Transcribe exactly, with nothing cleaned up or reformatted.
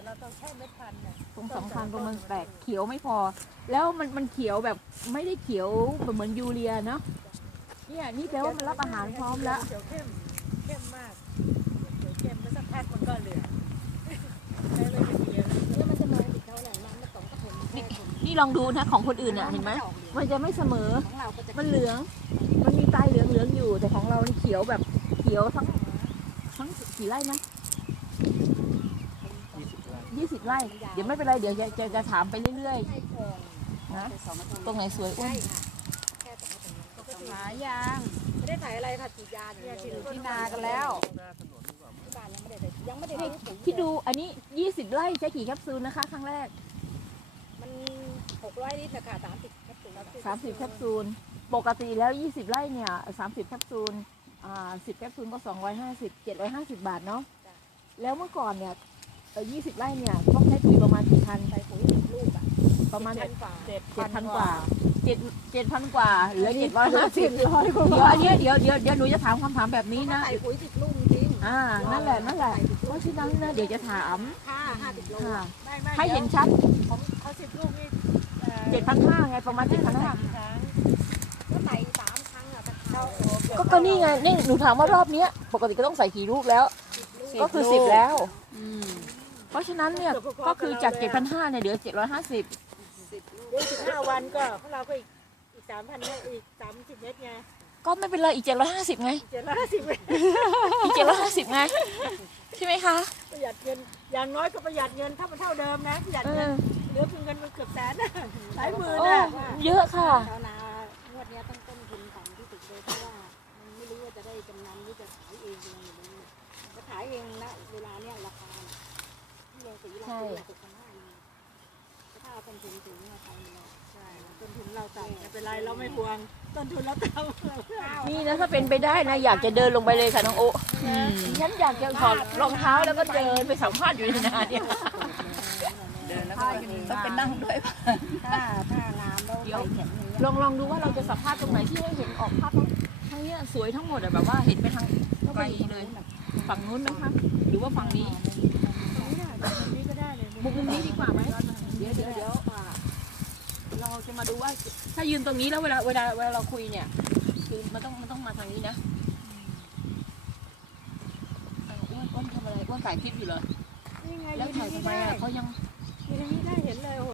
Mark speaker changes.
Speaker 1: เราต้องแช่เม็ดพันธุ์เนี่ย
Speaker 2: ตรงสำคัญตรงมันแตกเขียวไม่พอ แล้วมันมันเขียวแบบไม่ได้เขียวแบบเหมือนยูเรียเนาะเนี่ยนี่แปลว่ามันรับอาหารพร้อมแล้ว
Speaker 1: เขียวเข้มเข้มมากเขียวเข้มแล้วสักพักมันก็เหลืองแล้วเลยเป็นเขียว
Speaker 3: แล้วมันจะมาอีกเท่าไหร่มันมันสองกระผม
Speaker 2: นี่นี่ลองดูนะของคนอื่นเนี่ยเห็นไหมมันจะไม่เสมอ
Speaker 3: ของเราก็จะ
Speaker 2: มันเหลือง มันมีปลายเหลืองเหลืองอยู่ แต่ของเรานี่เขียวแบบเขียวทั้งทั้งกี่ไร่นะยี่สิบไร่ เดี๋ยวไม่เป็นไร เดี๋ยวจะจะจะถามไปเรื่อย
Speaker 3: ให้ก่อน
Speaker 2: ๆนะตรงไหนสวยอ้ว
Speaker 3: ใช่
Speaker 2: น
Speaker 3: ค่ะแค่สองกระผมก็ต้อง
Speaker 1: หายยาง
Speaker 3: ไม่ได้ถ่ายอะไรค่ะฉีดยาเนี่ยฉีดที่นากันแล้วที่บ้านยังไม่ได้ยังไม่ได้
Speaker 2: นี่
Speaker 3: ซื้อปุ๋ย
Speaker 2: คิดดูอันนี้ยี่สิบไร่ใช้กี่แคปซูลนะคะครั้งแรก
Speaker 3: มันหกร้อยลิตรนะคะสามสิบแคปซูล
Speaker 2: สามสิบแคปซูล ปกติแล้วยี่สิบไร่เนี่ยสามสิบแคปซูล อ่าสิบแคปซูลก็สองร้อยห้าสิบ เจ็ดร้อยห้าสิบบาทเนาะ แล้วเมื่อก่อนเนี่ยเอ่อยี่สิบไร่เนี่ยต้องใช้ปุ๋ยประมาณกี่พัน
Speaker 3: ใส่ปุ๋ยลูกอ่ะ
Speaker 2: ประมาณ
Speaker 3: พันกว่า
Speaker 1: เจ็ด
Speaker 2: เจ็ดพันกว่าเจ็ดเจ็ดพันกว่าเหลือเจ็ดร้อยห้าสิบเดี๋ยวอันเนี้ยเดี๋ยวเดี๋ยวเดี๋ยวหนูจะถามคำถามแบบนี้นะ
Speaker 3: ใส่ปุ๋ยสิบลูกจริง
Speaker 2: อ่า นั่นแหละ นั่นแหละ เพราะฉะนั้นนะเดี๋ยวจะถาม
Speaker 3: ค่าห้าสิบโล
Speaker 2: ค่ะ
Speaker 1: ไม่ไม่
Speaker 2: ให้เห็นชัด
Speaker 1: ผมเขาสิบลูกนี่
Speaker 2: เจ็ดพันห้าไง ประมาณเจ็ดพันห้า
Speaker 3: ก็ใส่สามครั้งอ่ะถ้าเข้า
Speaker 2: ก็ก็นี่ไง นี่หนูถามว่ารอบเนี้ย ปกติก็ต้องใส่กี่ลูกแล้ว ก็คือสิบแล้ว เพราะฉะนั้นเนี่ย ก็คือจากเจ็ดพันห้าเนี่ยเดี๋ยวเจ็ดร้อยห้าสิบ
Speaker 1: เดี๋ยวสิบห้าวันก็พวกเราก็อีกอีกสามพันเมตรอีกสามสิบเมตรไง
Speaker 2: ก็ไม่เป็นไรอีกเจ็ดร้อยห้าสิบไง
Speaker 1: เจ็ดร้อยห้าสิบเมตร
Speaker 2: อีกเจ็ดร้อยห้าสิบไง ใช่ไหมคะ
Speaker 1: ประหยัดเงินอย่างน้อยก็ประหยัดเงินถ้ามันเท่าเดิมนะประหยัด
Speaker 2: เอ
Speaker 1: เงิน
Speaker 2: อ
Speaker 1: เหลือเพียงเงินมันเกือบแสนนะหลายหมื่น
Speaker 2: โอ้
Speaker 1: นะ
Speaker 2: เยอะค่ะ
Speaker 3: ชาวนางวดนี้ต้องต้นทุนต่ำที่สุดเลยเพราะว่ามันไม่รู้ว่าจะได้จำนำหรือจะขายเองยังไงไม่รู้จะขายเองนะเวลาเนี้ยราคาที่โรงสีเรา
Speaker 2: ใช่
Speaker 3: ซื้อหกพันห้าเองถ้าเอาต้นทุนสูงมาขายเรา
Speaker 1: ใช่ต้นทุนเราต่ำไม่เป็นไรเราไม่ห่วงต้นทุนเราต่ำ
Speaker 2: นี่นะถ้าเป็นไปได้นะอยากจะเดินลงไปเลยค่ะน้องโอ๊ฉันอยากจะถอดรองเท้าแล้วก็เดินไปสัมภาษณ์อยู่ในนาเนี่ย
Speaker 3: เดินแล้วก็ต้องไปนั่งด้วยถ้าถ้าน้ำแล้วไปแข็งนี้
Speaker 2: ลองลองดูว่าเราจะสัมภาษณ์ตรงไหนที่ให้เห็นออกภาพทั้งทั้งเนี้ยสวยทั้งหมดอะแบบว่าเห็นไปทางไกลเลย ฝั่งนู้นไหมคะหรือว่าฝั่งนี้
Speaker 1: นี้ก็ได้เลย
Speaker 2: มุมนี้ดีกว่าไหมเดี๋ยวเดี๋ยวเดี๋ยวอ่าเราจะมาดูว่าถ้ายืนตรงนี้แล้วเวลาเวลาเวลาเราคุยเนี่ยคือมันต้องมันต้องมาทางนี้นะอ้าวอ้วนอ้วนทำอะไรอ้วนถ่ายคลิปอยู่เหรอ
Speaker 1: นี่ไง
Speaker 2: แล้วถ่ายทำไมอะเขายัง
Speaker 1: อยู่ทางนี้ได้เห็นเลย